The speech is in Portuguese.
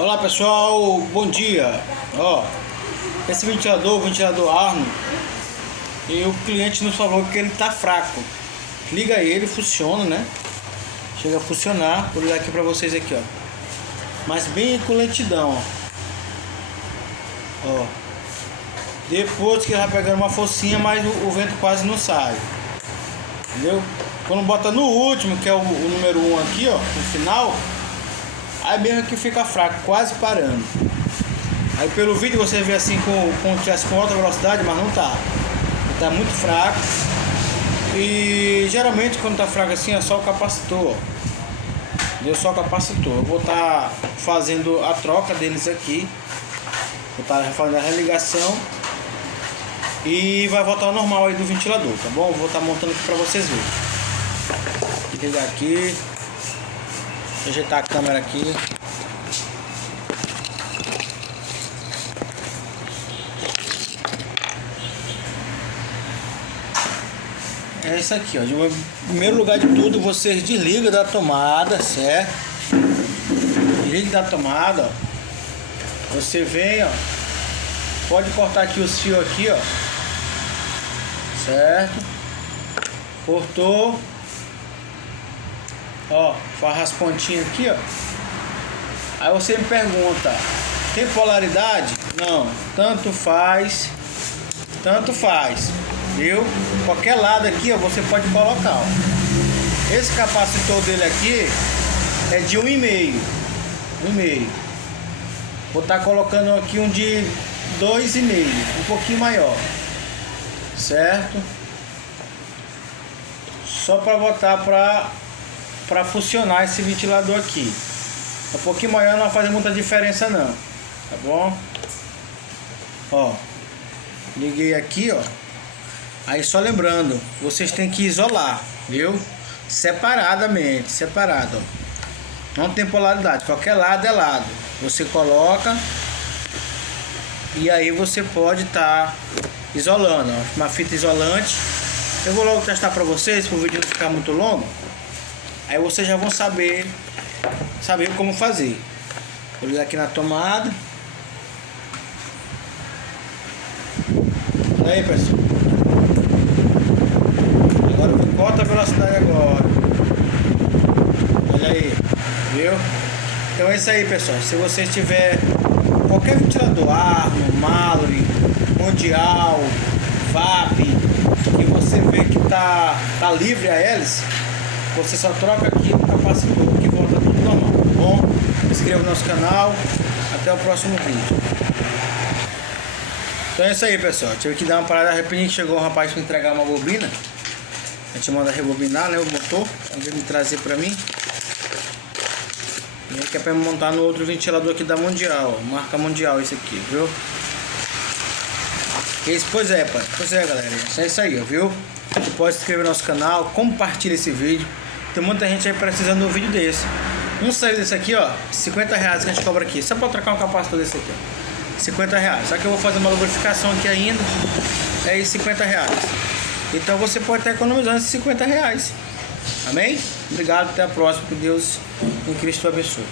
Olá pessoal, bom dia. Ó, esse ventilador, o ventilador Arno, e o cliente nos falou que ele tá fraco. Liga ele, funciona, né? Chega a funcionar. Vou ligar aqui pra vocês aqui, ó. Mas bem com lentidão, ó. Depois que ele vai pegando uma forcinha, mas o vento quase não sai. Entendeu? Quando bota no último, que é o número 1 aqui, ó, no final, aí mesmo que fica fraco, quase parando. Aí pelo vídeo você vê assim com tivesse com alta velocidade, mas não tá. Ele tá muito fraco. E geralmente quando tá fraco assim é só o capacitor, ó. Deu só o capacitor. Eu vou estar fazendo a troca deles aqui. Vou estar fazendo a religação. E vai voltar ao normal aí do ventilador, tá bom? Vou estar montando aqui pra vocês verem. Vou ligar aqui. Ajeitar a câmera aqui. É isso aqui, ó. Em primeiro lugar de tudo, você desliga da tomada, certo? Desliga da tomada, ó. Você vem, ó. Pode cortar aqui os fios aqui, ó. Certo? Cortou. Ó, faz as pontinhas aqui, ó. Aí você me pergunta, tem polaridade? Não, tanto faz, viu? Qualquer lado aqui, ó, você pode colocar, ó. Esse capacitor dele aqui é de 1,5. Vou estar colocando aqui um de 2,5, um pouquinho maior, certo? Só para botar para funcionar esse ventilador aqui. Um pouquinho maior não vai fazer muita diferença não, tá bom? Ó, liguei aqui, ó. Aí só lembrando, vocês têm que isolar, viu? Separadamente, separado, ó. Não tem polaridade, qualquer lado é lado. Você coloca e aí você pode estar isolando, ó. Uma fita isolante. Eu vou logo testar para vocês, para o vídeo não ficar muito longo. Aí vocês já vão saber como fazer. Vou ligar aqui na tomada. Olha aí, pessoal. Agora corta a velocidade agora. Olha aí, viu? Então é isso aí, pessoal. Se você tiver qualquer ventilador, Arno, Mallory, Mundial, VAP, que você vê que tá livre a hélice, você só troca aqui o capacitor, que volta tudo normal, tá bom? Se inscreva no nosso canal. Até o próximo vídeo. Então é isso aí, pessoal. Tive que dar uma parada repentina. Chegou um rapaz para entregar uma bobina. A gente manda rebobinar, né, o motor. Ele me trazer para mim. E aí que é para montar no outro ventilador aqui da Mundial, ó. Marca Mundial esse aqui, viu? Pois é, galera. É isso aí, ó, viu? Você pode se inscrever no nosso canal, compartilha esse vídeo. Tem muita gente aí precisando de um vídeo desse. Um saído desse aqui, ó, 50 reais que a gente cobra aqui. Só para trocar um capacitor desse aqui, ó. 50 reais. Só que eu vou fazer uma lubrificação aqui ainda. É 50 reais. Então você pode estar economizando esses 50 reais. Amém? Obrigado, até a próxima. Que Deus em Cristo abençoe.